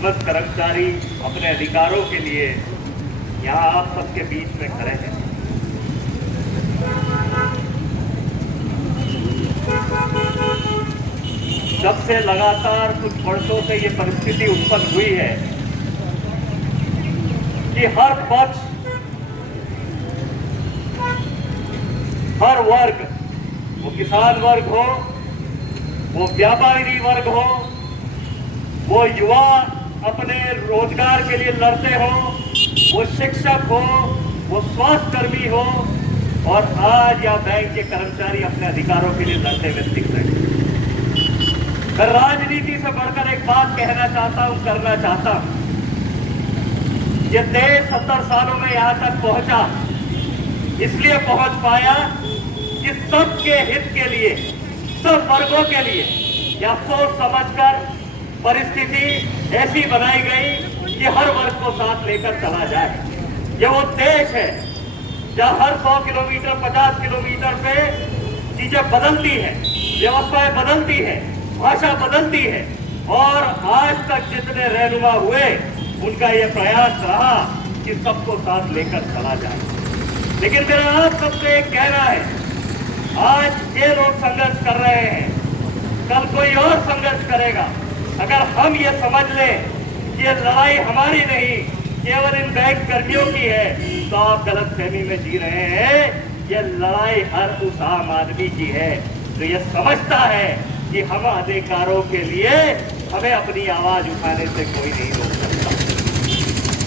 समस्त कर्मचारी अपने अधिकारों के लिए यहाँ आप सबके बीच में खड़े हैं। जब से लगातार कुछ वर्षों से ये परिस्थिति उत्पन्न हुई है कि हर पक्ष, हर वर्ग, वो किसान वर्ग हो, वो व्यापारी वर्ग हो, वो युवा अपने रोजगार के लिए लड़ते हो, वो शिक्षक हो, वो स्वास्थ्य कर्मी हो, और आज या बैंक के कर्मचारी अपने अधिकारों के लिए लड़ते हुए दिख रहे हैं। मैं राजनीति से बढ़कर एक बात कहना चाहता हूं, करना चाहता हूं। ये देश 70 सालों में यहां तक पहुंचा, इसलिए पहुंच पाया कि सबके हित के लिए, सब वर्गों के लिए या सोच समझकर परिस्थिति ऐसी बनाई गई कि हर वर्ग को साथ लेकर चला जाए। ये वो देश है जहां हर 100 किलोमीटर 50 किलोमीटर पे चीजें बदलती हैं, व्यवस्थाएं बदलती हैं, भाषा बदलती है, और आज तक जितने रहनुमा हुए उनका यह प्रयास रहा कि सबको साथ लेकर चला जाए। लेकिन मेरा आप सबसे एक कहना है, आज ये लोग संघर्ष कर रहे हैं, कल कोई और संघर्ष करेगा। अगर हम ये समझ लें कि ये लड़ाई हमारी नहीं, केवल इन बैंक कर्मियों की है, तो आप गलतफहमी में जी रहे हैं। ये लड़ाई हर उस आम आदमी की है जो ये समझता है कि हम अधिकारों के लिए हमें अपनी आवाज उठाने से कोई नहीं रोक सकता।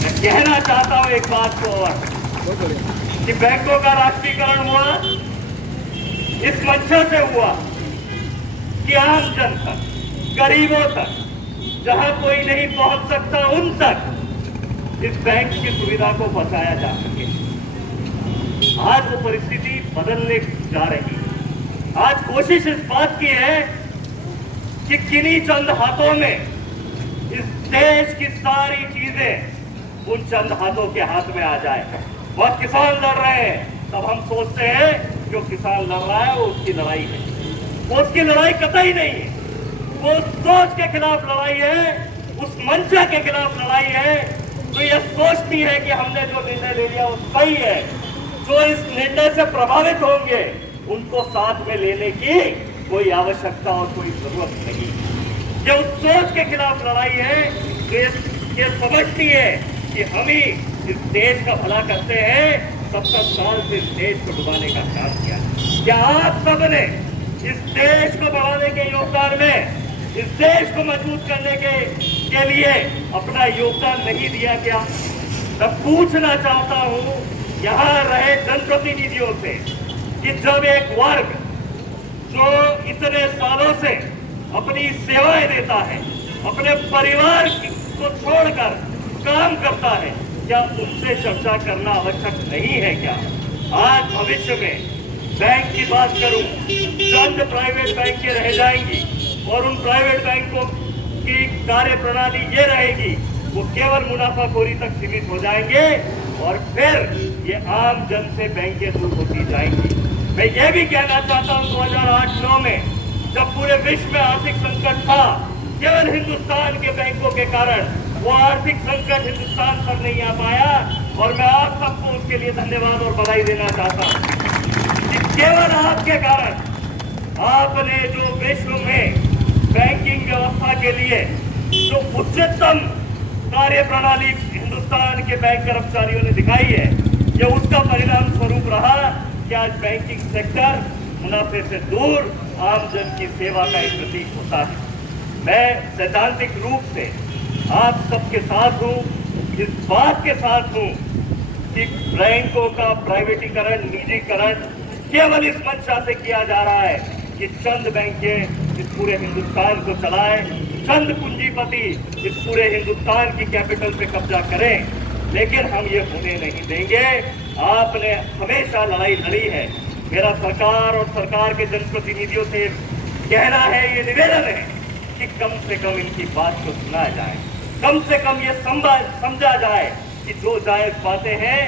मैं कहना चाहता हूं एक बात को और, कि बैंकों का राष्ट्रीयकरण हुआ इस मंशा से हुआ कि आम जन तक, गरीबों तक, जहां कोई नहीं पहुंच सकता उन तक इस बैंक की सुविधा को पहुंचाया जा सके। आज वो परिस्थिति बदलने जा रही है। आज कोशिश इस बात की है कि किन्हीं चंद हाथों में इस देश की सारी चीजें उन चंद हाथों के हाथ में आ जाए। बहुत किसान लड़ रहे हैं, तब हम सोचते हैं जो किसान लड़ रहा है वो उसकी लड़ाई है। वो उसकी लड़ाई कतई नहीं है, वो सोच के खिलाफ लड़ाई है, उस मंशा के खिलाफ लड़ाई है। तो यह सोचती है कि हमने जो निर्णय ले लिया वो सही है, जो इस निर्णय से प्रभावित होंगे उनको साथ में लेने की कोई आवश्यकता और कोई जरूरत नहीं। ये उस सोच के खिलाफ लड़ाई है, ये समझती है कि हम ही इस देश का भला करते हैं। 70 साल से इस देश को डुबाने का काम किया। क्या आप सबने इस देश को बढ़ाने के योगदान में, इस देश को मजबूत करने के लिए अपना योगदान नहीं दिया क्या? मैं पूछना चाहता हूं यहां रहे जनप्रतिनिधियों से कि जब एक वर्ग जो इतने सालों से अपनी सेवाएं देता है, अपने परिवार को छोड़कर काम करता है, क्या उनसे चर्चा करना आवश्यक नहीं है क्या? आज भविष्य में बैंक की बात करूं, चंद प्राइवेट बैंकें रह जाएंगी और उन प्राइवेट बैंकों की कार्य प्रणाली ये रहेगी, वो केवल मुनाफाखोरी तक सीमित हो जाएंगे और फिर ये आम जन से बैंकें दूर होती जाएंगी। मैं ये भी कहना चाहता हूं 2008-9 में जब पूरे विश्व में आर्थिक संकट था, केवल हिंदुस्तान के बैंकों के कारण वो आर्थिक संकट हिंदुस्तान पर नहीं आ पाया, और मैं आप सबको उसके लिए धन्यवाद और बधाई देना चाहता हूं कि केवल आपके कारण आपने जो विश्व में बैंकिंग व्यवस्था के लिए जो उच्चतम कार्य प्रणाली हिंदुस्तान के बैंक कर्मचारियों ने दिखाई है, ये उसका परिणाम स्वरूप रहा कि आज बैंकिंग सेक्टर मुनाफे से दूर आम जन की सेवा का एक प्रतीक होता है। मैं सैद्धांतिक रूप से आप सबके साथ हूँ, इस बात के साथ हूँ कि बैंकों का प्राइवेटीकरण, निजीकरण केवल इस मंशा से किया जा रहा है कि चंद बैंकें इस पूरे हिंदुस्तान को चलाएं, चंद पूंजीपति इस पूरे हिंदुस्तान की कैपिटल पे कब्जा करें। लेकिन हम ये होने नहीं देंगे। आपने हमेशा लड़ाई लड़ी है। मेरा सरकार और सरकार के जनप्रतिनिधियों से कहना है, ये निवेदन है कि कम से कम इनकी बात को सुना जाए, कम से कम ये समझा जाए कि जो जायज बातें हैं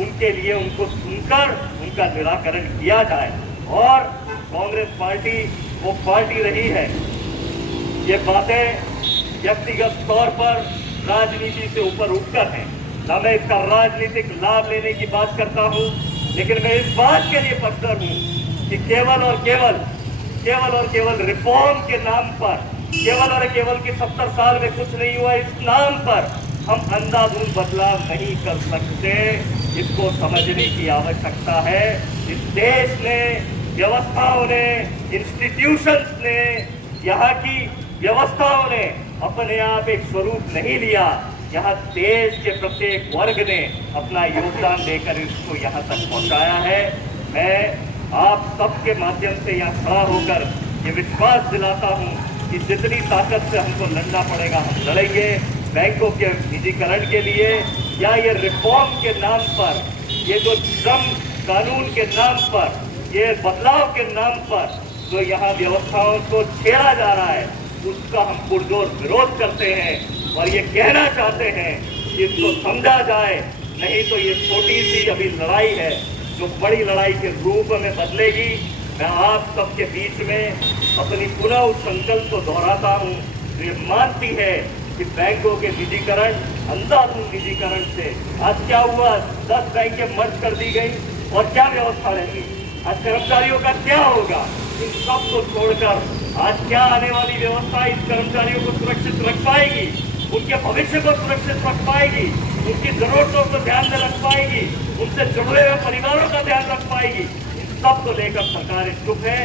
उनके लिए उनको सुनकर उनका निराकरण किया जाए। और कांग्रेस पार्टी वो पार्टी रही है, ये बातें व्यक्तिगत तौर पर राजनीति से ऊपर उठकर है, ना मैं इसका राजनीतिक लाभ लेने की बात करता हूँ, लेकिन मैं इस बात के लिए पक्का हूँ कि केवल और केवल रिफॉर्म के नाम पर, केवल और केवल कि 70 साल में कुछ नहीं हुआ इस नाम पर हम अंधाधुंध बदलाव नहीं कर सकते। इसको समझने की आवश्यकता है। इस देश ने, व्यवस्थाओं ने, इंस्टीट्यूशंस ने, यहाँ की व्यवस्थाओं ने अपने आप एक स्वरूप नहीं लिया। यहाँ देश के प्रत्येक वर्ग ने अपना योगदान देकर इसको यहाँ तक पहुँचाया है। मैं आप सबके माध्यम से यहाँ खड़ा होकर ये विश्वास दिलाता हूँ कि जितनी ताकत से हमको लड़ना पड़ेगा हम लड़ेंगे। बैंकों के निजीकरण के लिए या ये रिफॉर्म के नाम पर, ये जो श्रम कानून के नाम पर, ये बदलाव के नाम पर जो यहाँ व्यवस्थाओं को छेड़ा जा रहा है, उसका हम पुरजोर विरोध करते हैं और ये कहना चाहते हैं कि इसको समझा जाए, नहीं तो ये छोटी सी अभी लड़ाई है जो बड़ी लड़ाई के रूप में बदलेगी। मैं आप सबके बीच में अपनी पुनः उस संकल्प को दोहराता हूँ। ये मानती है कि बैंकों के निजीकरण, अंधाधुंध निजीकरण से आज क्या हुआ, 10 बैंकें मर्ज कर दी गई और क्या व्यवस्था रहेगी, आज कर्मचारियों का क्या होगा। इन सब को छोड़कर आज क्या आने वाली व्यवस्था इस कर्मचारियों को सुरक्षित रख पाएगी, उनके भविष्य को सुरक्षित रख पाएगी, उनकी जरूरतों को ध्यान में रख पाएगी, उनसे जुड़े हुए परिवारों का ध्यान रख पाएगी। इन सब को लेकर सरकार चुप है,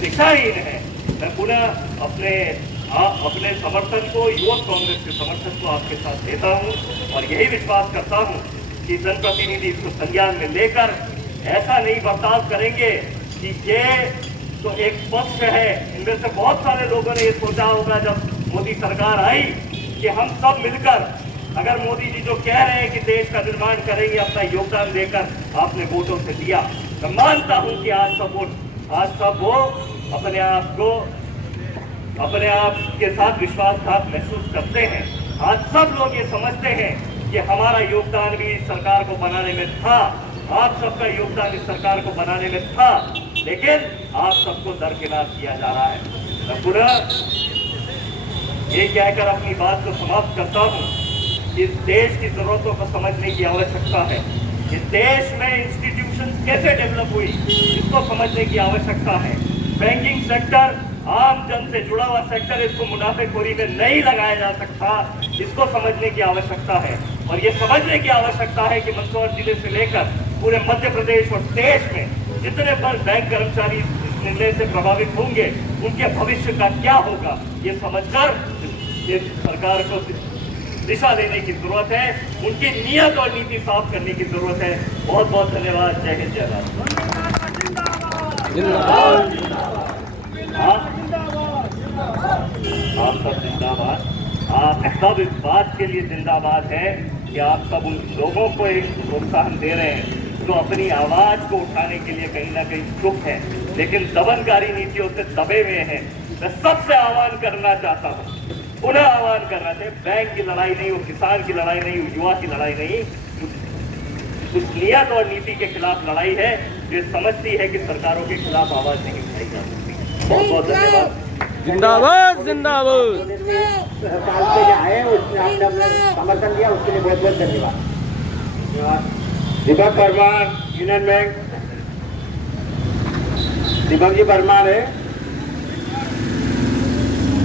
दिशाहीन है। मैं पुनः अपने समर्थन को, युवक कांग्रेस के समर्थन को आपके साथ देता हूं और यही विश्वास करता हूं कि जनप्रतिनिधि इसको संज्ञान में लेकर ऐसा नहीं बर्ताव करेंगे कि ये तो एक पक्ष है। इनमें से बहुत सारे लोगों ने ये सोचा होगा जब मोदी सरकार आई कि हम सब मिलकर, अगर मोदी जी जो कह रहे हैं कि देश का निर्माण करेंगे अपना योगदान देकर, आपने वोटों से दिया। मैं मानता हूं कि आज सब वो अपने आप के साथ विश्वासघात महसूस करते हैं। आज सब लोग ये समझते हैं कि हमारा योगदान भी इस सरकार को बनाने में था, आप सबका योगदान इस सरकार को बनाने में था, लेकिन आप सबको दरकिनार किया जा रहा है। मैं पुनः ये कहकर अपनी बात को समाप्त करता हूँ। इस देश की जरूरतों को समझने की आवश्यकता है। इस देश में इंस्टीट्यूशन कैसे डेवलप हुई, इसको समझने की आवश्यकता है। बैंकिंग सेक्टर आम जन से जुड़ा हुआ सेक्टर, इसको मुनाफेखोरी में नहीं लगाया जा सकता, इसको समझने की आवश्यकता है। और ये समझने की आवश्यकता है कि मंदसौर जिले से लेकर पूरे मध्य प्रदेश और देश में जितने पर बैंक कर्मचारी इस निर्णय से प्रभावित होंगे, उनके भविष्य का क्या होगा, ये समझकर ये सरकार को दिशा देने की जरूरत है। उनकी नीयत और नीति साफ करने की जरूरत है। बहुत बहुत धन्यवाद। जय हिंद, जय भारत। आप सब जिंदाबाद। आप सब इस बात के लिए जिंदाबाद है कि आप सब उन लोगों को एक प्रोत्साहन दे रहे हैं जो अपनी आवाज को उठाने के लिए कहीं ना कहीं चुप है, लेकिन दमनकारी नीतियों से दबे हुए हैं। मैं सबसे आह्वान करना चाहता हूँ, पुनः आह्वान करना चाहिए, बैंक की लड़ाई नहीं हो, किसान की लड़ाई नहीं हो, युवा की लड़ाई नहीं, उस नियत और नीति के खिलाफ लड़ाई है जो समझती है कि सरकारों के खिलाफ आवाज नहीं उठाई जा सकती। बहुत बहुत धन्यवाद। जिंदाबाद जिंदाबाद। साल से जो आए उसने आपने अपना समर्थन दिया, उसके लिए बहुत बहुत धन्यवाद। दीपक परमार, यूनियन बैंक। दीपक जी परमार है।